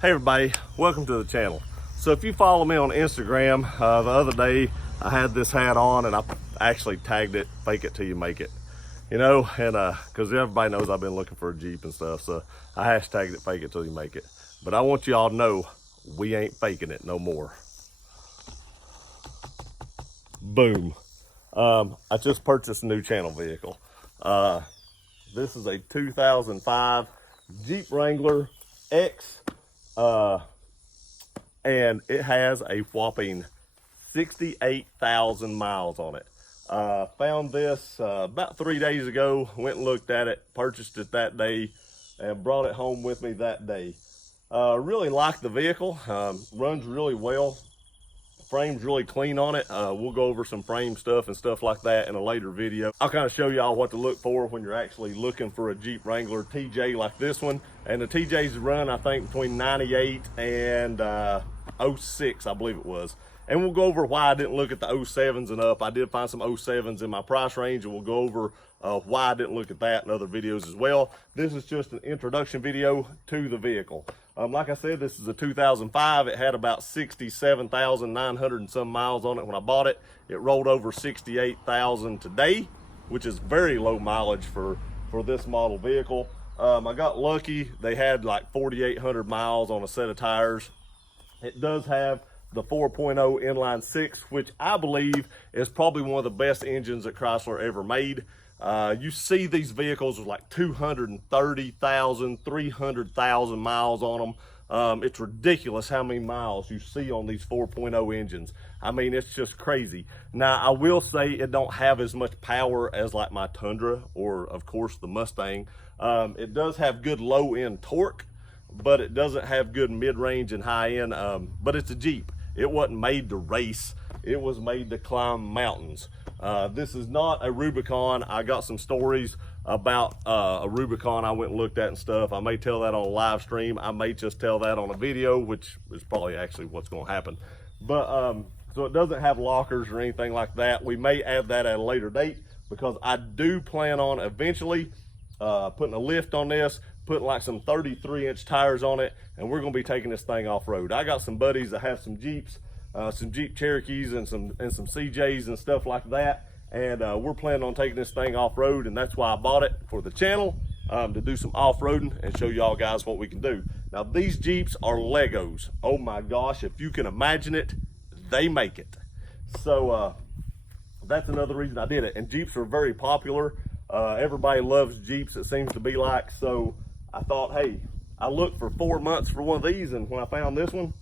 Hey everybody, welcome to the channel. So if you follow me on Instagram, the other day I had this hat on and I actually tagged it, fake it till you make it. You know, and because everybody knows I've been looking for a Jeep and stuff, so I hashtagged it, fake it till you make it. But I want y'all to know, we ain't faking it no more. Boom. I just purchased a new channel vehicle. This is a 2005 Jeep Wrangler X. And it has a whopping 68,000 miles on it. Found this about 3 days ago, went and looked at it, purchased it that day, and brought it home with me that day. Really like the vehicle, runs really well. Frame's really clean on it. We'll go over some frame stuff and stuff like that in a later video. I'll kind of show y'all what to look for when you're actually looking for a Jeep Wrangler TJ like this one. And the TJ's run, I think, between 98 and 06, I believe it was. And we'll go over why I didn't look at the 07s and up. I did find some 07s in my price range, and we'll go over why I didn't look at that in other videos as well. This is just an introduction video to the vehicle. Like I said, this is a 2005. It had about 67,900 and some miles on it when I bought it. It rolled over 68,000 today, which is very low mileage for this model vehicle. I got lucky. They had like 4,800 miles on a set of tires. It does have the 4.0 inline six, which I believe is probably one of the best engines that Chrysler ever made. You see these vehicles with like 230,000, 300,000 miles on them. It's ridiculous how many miles you see on these 4.0 engines. I mean, it's just crazy. Now, I will say it don't have as much power as like my Tundra or, of course, the Mustang. It does have good low-end torque, but it doesn't have good mid-range and high-end. But it's a Jeep. It wasn't made to race. It was made to climb mountains. This is not a Rubicon. I got some stories about a Rubicon I went and looked at and stuff. I may tell that on a live stream. I may just tell that on a video, which is probably actually what's going to happen. But so it doesn't have lockers or anything like that. We may add that at a later date, because I do plan on eventually putting a lift on this, putting like some 33-inch tires on it, and we're going to be taking this thing off-road. I got some buddies that have some Jeeps, some Jeep Cherokees and some CJs and stuff like that, and we're planning on taking this thing off-road, and that's why I bought it for the channel, to do some off-roading and show y'all guys what we can do. Now, these Jeeps are Legos. Oh my gosh, if you can imagine it, they make it. So that's another reason I did it. And Jeeps are very popular. Everybody loves Jeeps, it seems to be like. So I thought, hey, I looked for 4 months for one of these, and when I found this one,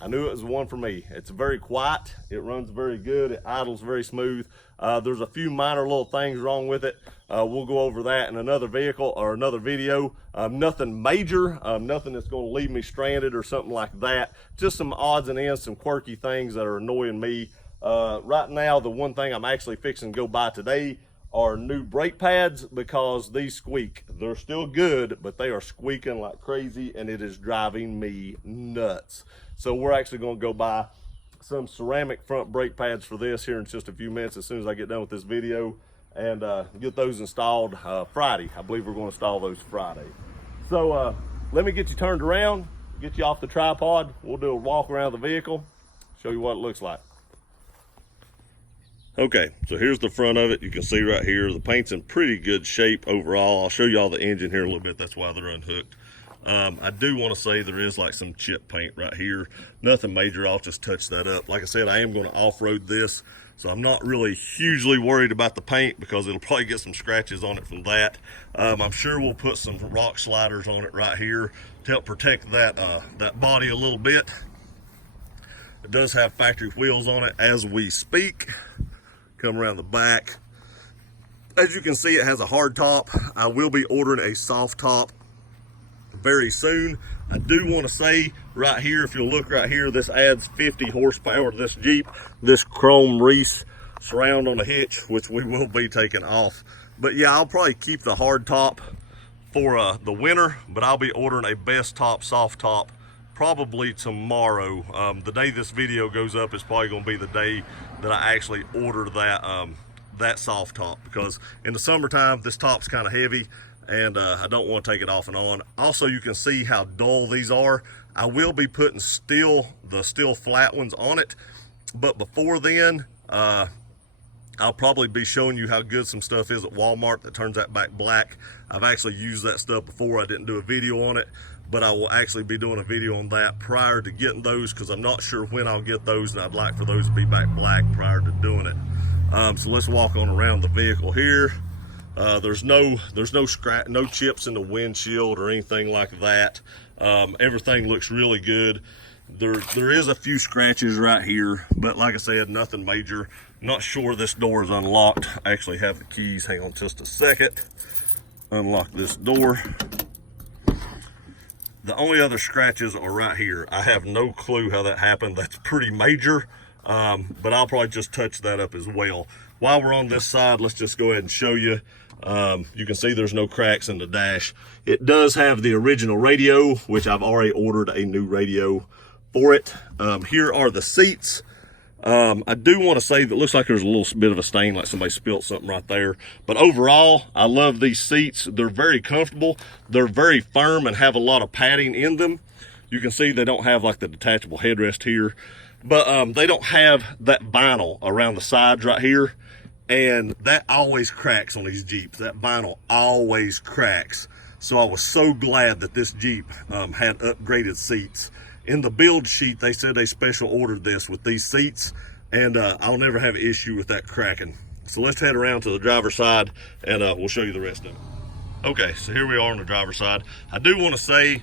I knew it was the one for me. It's very quiet, it runs very good, it idles very smooth. There's a few minor little things wrong with it. We'll go over that in another vehicle or another video. Nothing major, nothing that's going to leave me stranded or something like that. Just some odds and ends, some quirky things that are annoying me. Right now, the one thing I'm actually fixing to go buy today are new brake pads, because these squeak. They're still good, but they are squeaking like crazy, and it is driving me nuts. So we're actually going to go buy some ceramic front brake pads for this here in just a few minutes as soon as I get done with this video, and get those installed Friday. I believe we're going to install those Friday. So let me get you turned around, get you off the tripod. We'll do a walk around the vehicle, show you what it looks like. Okay, so here's the front of it. You can see right here, the paint's in pretty good shape overall. I'll show you all the engine here a little bit. That's why they're unhooked. I do want to say there is like some chip paint right here. Nothing major, I'll just touch that up. Like I said, I am going to off-road this, so I'm not really hugely worried about the paint, because it'll probably get some scratches on it from that. I'm sure we'll put some rock sliders on it right here to help protect that, that body a little bit. It does have factory wheels on it as we speak. Come around the back. As you can see, it has a hard top. I will be ordering a soft top very soon. I do want to say right here, if you'll look right here, this adds 50 horsepower to this Jeep. This chrome Reese surround on the hitch, which we will be taking off. But yeah, I'll probably keep the hard top for the winter, but I'll be ordering a best top, soft top, probably tomorrow. The day this video goes up is probably going to be the day that I actually order that that soft top, because in the summertime this top's kind of heavy, and I don't want to take it off and on. Also, you can see how dull these are. I will be putting the steel flat ones on it, but before then, I'll probably be showing you how good some stuff is at Walmart that turns that back black. I've actually used that stuff before. I didn't do a video on it, but I will actually be doing a video on that prior to getting those, because I'm not sure when I'll get those, and I'd like for those to be back black prior to doing it. So let's walk on around the vehicle here. There's no scratch, no chips in the windshield or anything like that. Everything looks really good. There is a few scratches right here, but like I said, nothing major. Not sure this door is unlocked. I actually have the keys. Hang on just a second. Unlock this door. The only other scratches are right here. I have no clue how that happened. That's pretty major, but I'll probably just touch that up as well. While we're on this side, let's just go ahead and show you. You can see there's no cracks in the dash. It does have the original radio, which I've already ordered a new radio for it. Here are the seats. I do want to say that it looks like there's a little bit of a stain, like somebody spilled something right there. But overall, I love these seats. They're very comfortable. They're very firm and have a lot of padding in them. You can see they don't have like the detachable headrest here, but they don't have that vinyl around the sides right here. And that always cracks on these Jeeps. That vinyl always cracks. So I was so glad that this Jeep had upgraded seats. In the build sheet, they said they special ordered this with these seats, and I'll never have an issue with that cracking. So let's head around to the driver's side, and we'll show you the rest of it. Okay, so here we are on the driver's side. I do want to say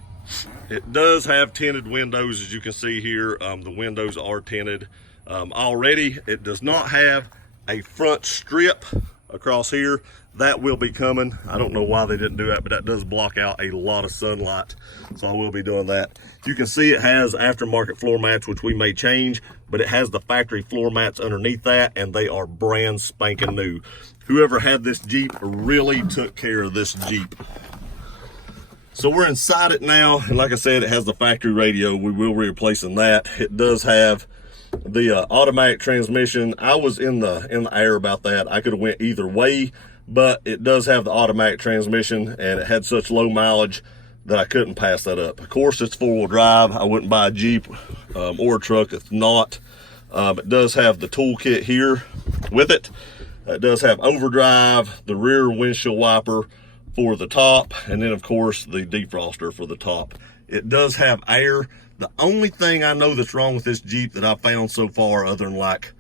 it does have tinted windows, as you can see here. The windows are tinted already. It does not have a front strip across here. That will be coming. I don't know why they didn't do that, but that does block out a lot of sunlight, so I will be doing that. You can see it has aftermarket floor mats, which we may change, but it has the factory floor mats underneath that, and they are brand spanking new. Whoever had this Jeep really took care of this Jeep. So we're inside it now, and like I said, it has the factory radio. We will be replacing that. It does have the automatic transmission. I was in the air about that. I could have went either way, but it does have the automatic transmission, and it had such low mileage that I couldn't pass that up. Of course, it's four-wheel drive. I wouldn't buy a Jeep or a truck that's not. It does have the toolkit here with it. It does have overdrive, the rear windshield wiper for the top, and then of course the defroster for the top. It does have air. The only thing I know that's wrong with this Jeep that I've found so far, other than like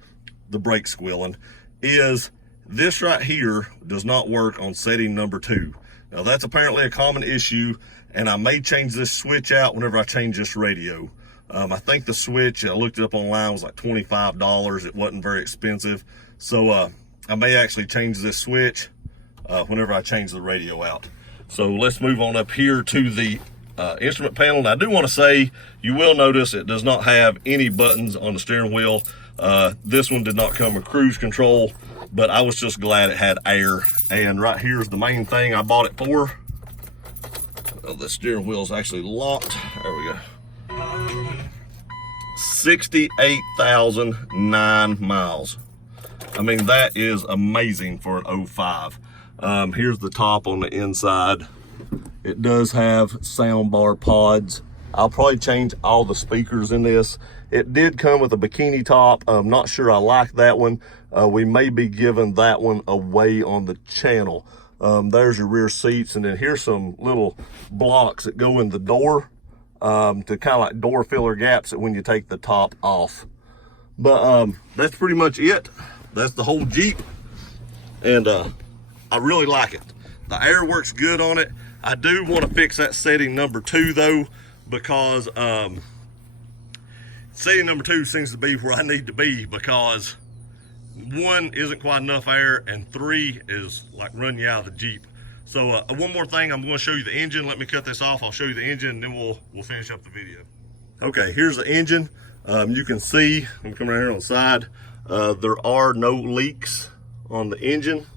the brake squealing, is this right here does not work on setting number 2. Now that's apparently a common issue, and I may change this switch out whenever I change this radio. I think the switch, I looked it up online, was like $25. It wasn't very expensive. So I may actually change this switch whenever I change the radio out. So let's move on up here to the instrument panel. And I do want to say, you will notice it does not have any buttons on the steering wheel. This one did not come with cruise control, but I was just glad it had air. And right here's the main thing I bought it for. The steering wheel is actually locked. There we go. 68,009 miles. I mean, that is amazing for an 05. Here's the top on the inside. It does have sound bar pods. I'll probably change all the speakers in this. It did come with a bikini top. I'm not sure I like that one. We may be giving that one away on the channel. There's your rear seats, and then here's some little blocks that go in the door to kind of like door filler gaps when you take the top off. But that's pretty much it. That's the whole Jeep, and I really like it. The air works good on it. I do want to fix that setting number 2 though, because setting number 2 seems to be where I need to be, because 1 isn't quite enough air, and 3 is like running you out of the Jeep. So one more thing, I'm going to show you the engine. Let me cut this off. I'll show you the engine, and then we'll finish up the video. Okay, here's the engine. You can see, I'm coming right here on the side, there are no leaks on the engine.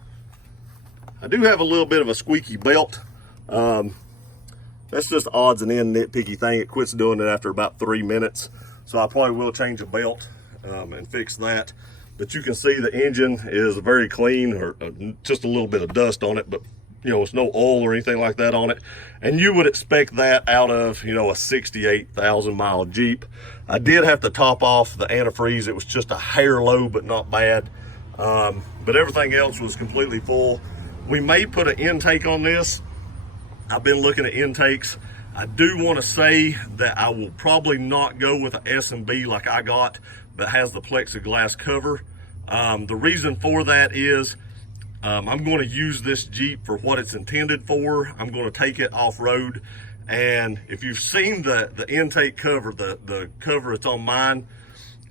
I do have a little bit of a squeaky belt. That's just odds and ends nitpicky thing. It quits doing it after about 3 minutes. So I probably will change the belt and fix that. But you can see the engine is very clean, or just a little bit of dust on it, but you know, it's no oil or anything like that on it. And you would expect that out of, you know, a 68,000 mile Jeep. I did have to top off the antifreeze. It was just a hair low, but not bad. But everything else was completely full. We may put an intake on this. I've been looking at intakes. I do want to say that I will probably not go with an S&B like I got that has the plexiglass cover. The reason for that is I'm going to use this Jeep for what it's intended for. I'm going to take it off-road. And if you've seen the intake cover, the cover that's on mine,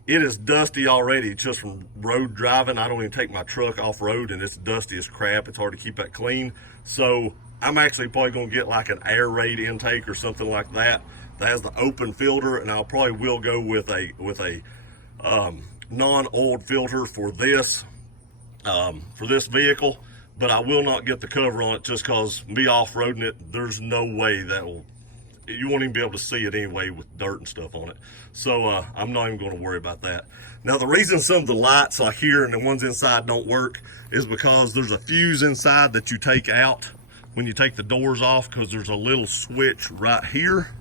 it is dusty already just from road driving. I don't even take my truck off-road and it's dusty as crap. It's hard to keep that clean. So I'm actually probably going to get like an air raid intake or something like that that has the open filter, and I'll probably will go with a non-oiled filter for this vehicle. But I will not get the cover on it just because me off-roading it, there's no way you won't even be able to see it anyway with dirt and stuff on it. So I'm not even going to worry about that. Now, the reason some of the lights like here and the ones inside don't work is because there's a fuse inside that you take out when you take the doors off, because there's a little switch right here.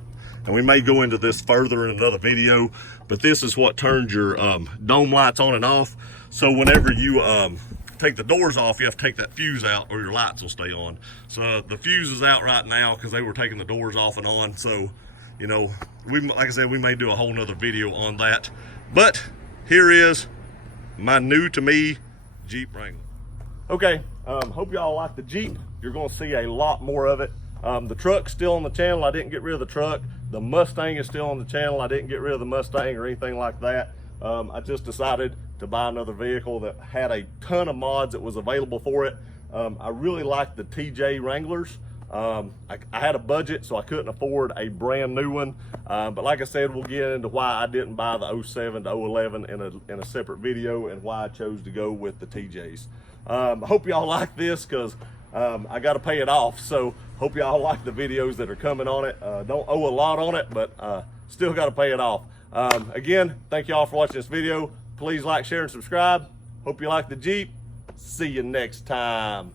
And we may go into this further in another video, but this is what turns your dome lights on and off. So whenever you take the doors off, you have to take that fuse out or your lights will stay on. So the fuse is out right now because they were taking the doors off and on. So, you know, like I said, we may do a whole nother video on that. But here is my new to me Jeep Wrangler. Okay, hope y'all like the Jeep. You're gonna see a lot more of it. The truck's still on the channel. I didn't get rid of the truck. The Mustang is still on the channel. I didn't get rid of the Mustang or anything like that. I just decided to buy another vehicle that had a ton of mods that was available for it. I really like the TJ Wranglers. I had a budget, so I couldn't afford a brand new one. But like I said, we'll get into why I didn't buy the 07 to 011 in a separate video and why I chose to go with the TJs. I hope y'all like this because I got to pay it off. So hope y'all like the videos that are coming on it. Don't owe a lot on it, but still got to pay it off. Again, thank y'all for watching this video. Please like, share, and subscribe. Hope you like the Jeep. See you next time.